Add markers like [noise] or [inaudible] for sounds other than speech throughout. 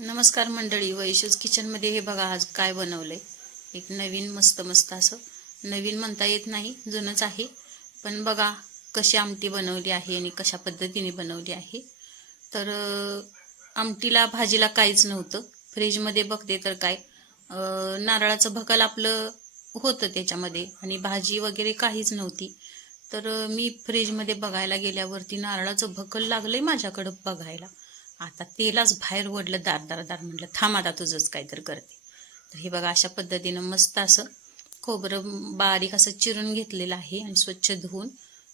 नमस्कार मंडळी वैशूज किचनमध्ये हे बघा आज काय बनवलंय. एक नवीन मस्त मस्त असं. नवीन म्हणता येत नाही जुनंच आहे. पण बघा कशी आमटी बनवली आहे आणि कशा पद्धतीने बनवली आहे. तर आमटीला भाजीला काहीच नव्हतं. फ्रीजमध्ये बघते तर काय नारळाचं भकल आपलं होतं त्याच्यामध्ये आणि भाजी वगैरे काहीच नव्हती. तर मी फ्रीजमध्ये बघायला गेल्यावरती नारळाचं भकल लागलंय माझ्याकडं बघायला. आता तेलाच बाहेर ओढलं दार दार दार म्हटलं थांब आता तुझंच काहीतरी करते. तर हे बघा अशा पद्धतीनं मस्त असं खोबरं बारीक असं चिरून घेतलेलं आहे आणि स्वच्छ धुवून.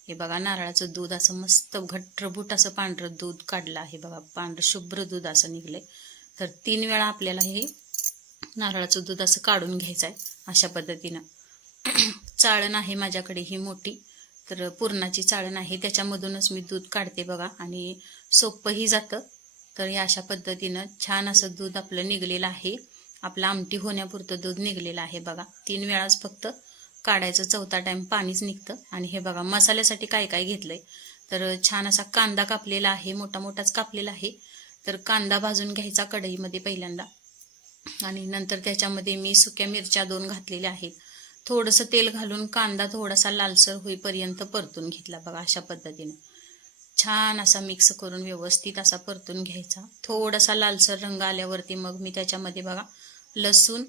हे बघा नारळाचं दूध असं मस्त घट्टबूट असं पांढरं दूध काढलं आहे. बघा पांढरं शुभ्र दूध असं निघलंय. तर तीन वेळा आपल्याला हे नारळाचं दूध असं काढून घ्यायचं आहे अशा पद्धतीनं. [clears throat] चाळण आहे माझ्याकडे ही मोठी. तर पुरणाची चाळण आहे त्याच्यामधूनच मी दूध काढते बघा. आणि सोपंही जातं. तर हे अशा पद्धतीनं छान असं दूध आपलं निघलेलं आहे. आपलं आमटी होण्यापुरतं दूध निघलेलं आहे बघा. तीन वेळाच फक्त काढायचं चौथा टाइम पाणीच निघतं. आणि हे बघा मसाल्यासाठी काय काय घेतलंय? तर छान असा कांदा कापलेला आहे मोठा मोठाच कापलेला आहे. तर कांदा भाजून घ्यायचा कढईमध्ये पहिल्यांदा. आणि नंतर त्याच्यामध्ये मी सुक्या मिरच्या दोन घातलेल्या आहेत. थोडंसं तेल घालून कांदा थोडासा लालसर होईपर्यंत परतून घेतला बघा अशा पद्धतीनं. छान असा मिक्स करून व्यवस्थित असा परतून घ्यायचा. थोडासा लालसर रंग आल्यावरती मग मी त्याच्यामध्ये बघा लसूण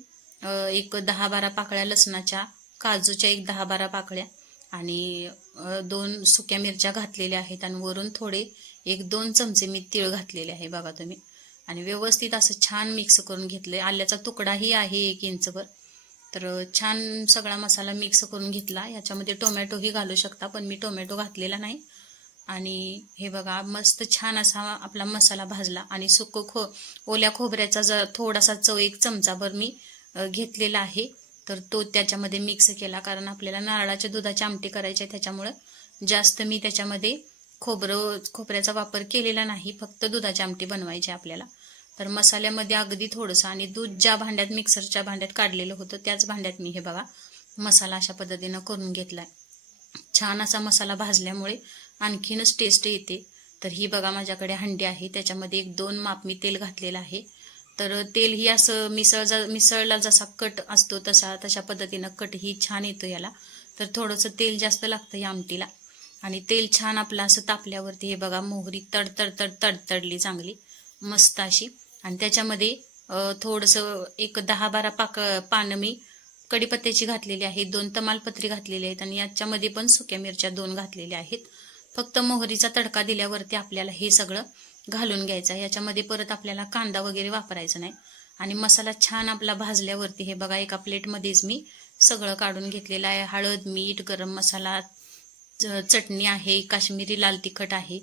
एक दहा बारा पाकळ्या लसणाच्या काजूच्या एक दहा बारा पाकळ्या आणि दोन सुक्या मिरच्या घातलेल्या आहेत आणि वरून थोडे एक दोन चमचे मी तीळ घातलेले आहे बघा तुम्ही. आणि व्यवस्थित असं छान मिक्स करून घेतलंय. आल्याचा तुकडाही आहे एक इंचभर. तर छान सगळा मसाला मिक्स करून घेतला. याच्यामध्ये टोमॅटोही घालू शकता पण मी टोमॅटो घातलेला नाही. आणि हे बघा मस्त छान असा आपला मसाला भाजला आणि सुक खो ओल्या खोबऱ्याचा जर थोडासा चव एक चमचाभर मी घेतलेला आहे. तर तो त्याच्यामध्ये मिक्स केला कारण आपल्याला नारळाच्या दुधाची आमटी करायची आहे त्याच्यामुळं जास्त मी त्याच्यामध्ये खोबरं खोबऱ्याचा वापर केलेला नाही फक्त दुधाची आमटी बनवायची आहे आपल्याला. तर मसाल्यामध्ये अगदी थोडंसं आणि दूध ज्या भांड्यात मिक्सरच्या भांड्यात काढलेलं होतं त्याच भांड्यात मी हे बघा मसाला अशा पद्धतीनं करून घेतलाय. छान असा मसाला भाजल्यामुळे आणखीनच टेस्ट येते. तर ही बघा माझ्याकडे हंडी आहे. त्याच्यामध्ये एक दोन माप मी तेल घातलेलं आहे. तर तेल ही असं मिसळ जा मिसळला जसा कट असतो तसा तशा पद्धतीनं कट ही छान येतो याला. तर थोडंसं तेल जास्त लागतं या आमटीला. आणि तेल छान आपलं असं तापल्यावरती हे बघा मोहरी तडतडतड तड तडतडली चांगली. मस्त अशी. आणि त्याच्यामध्ये थोडंसं एक दहा बारा पाक पानं मी कढीपत्त्याची घातलेली आहेत दोन तमालपत्री घातलेली आहेत. आणि याच्यामध्ये पण सुक्या मिरच्या दोन घातलेल्या आहेत. फक्त मोहरीचा तडका दिल्यावरती आपल्याला हे सगळं घालून घ्यायचं आहे. याच्यामध्ये परत आपल्याला कांदा वगैरे वापरायचा नाही. आणि मसाला छान आपला भाजल्यावरती हे बघा एका प्लेटमध्येच मी सगळं काढून घेतलेलं आहे. हळद मीठ गरम मसाला चटणी आहे काश्मीरी लाल तिखट आहे.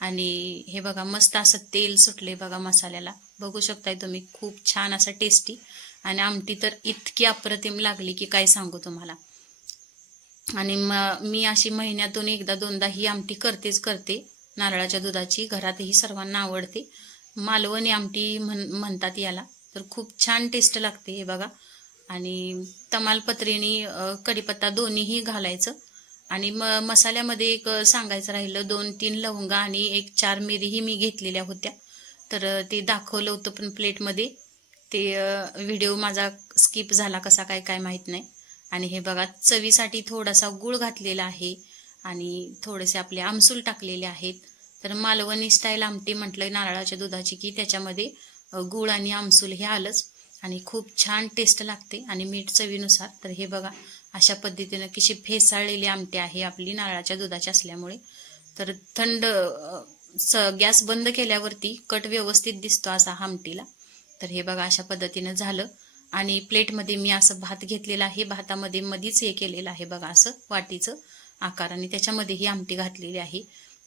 आणि हे बघा मस्त असं तेल सुटले बघा मसाल्याला. बघू शकताय तुम्ही खूप छान असं टेस्टी आणि आमटी तर इतकी अप्रतिम लागली की काय सांगू तुम्हाला. आणि म- मी अशी महिन्यातून एकदा दोनदा ही आमटी करतेच करते. नारळाच्या दुधाची घरातही सर्वांना आवडते. मालवणी आमटी म्हण म्हणतात याला. तर खूप छान टेस्ट लागते हे बघा. आणि तमालपत्रीनी कढीपत्ता दोन्हीही घालायचं. आणि म मसाल्यामध्ये एक सांगायचं राहिलं दोन तीन लवंगा आणि एक चार मिरीही मी घेतलेल्या होत्या. तर ते दाखवलं होतं पण प्लेटमध्ये ते व्हिडिओ माझा स्किप झाला कसा काय काय माहीत नाही. आणि हे बघा चवीसाठी थोडासा गुळ घातलेला आहे आणि थोडेसे आपले आमसूल टाकलेले आहेत. तर मालवणी स्टाईल आमटी म्हटलं नारळाच्या दुधाची की त्याच्यामध्ये गूळ गुळ आणि आमसूल हे आलंच आणि खूप छान टेस्ट लागते आणि मीठ चवीनुसार. तर हे बघा अशा पद्धतीनं कशी फेसाळलेली आमटी आहे आपली नारळाच्या दुधाची असल्यामुळे. तर थंड स- गॅस बंद केल्यावरती कट व्यवस्थित दिसतो असा आमटीला. तर हे बघा अशा पद्धतीनं झालं. आणि प्लेटमध्ये मी असं भात घेतलेला आहे. भातामध्ये मधीच हे केलेलं आहे बघा असं वाटीचं आकार. आणि त्याच्यामध्ये ही आमटी घातलेली आहे.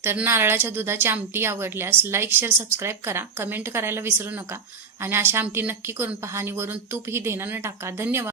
तर नारळाच्या दुधाची आमटी आवडल्यास लाईक शेअर सबस्क्राईब करा. कमेंट करायला विसरू नका. आणि अशा आमटी नक्की करून पहा आणि वरून तूपही देणं टाका. धन्यवाद.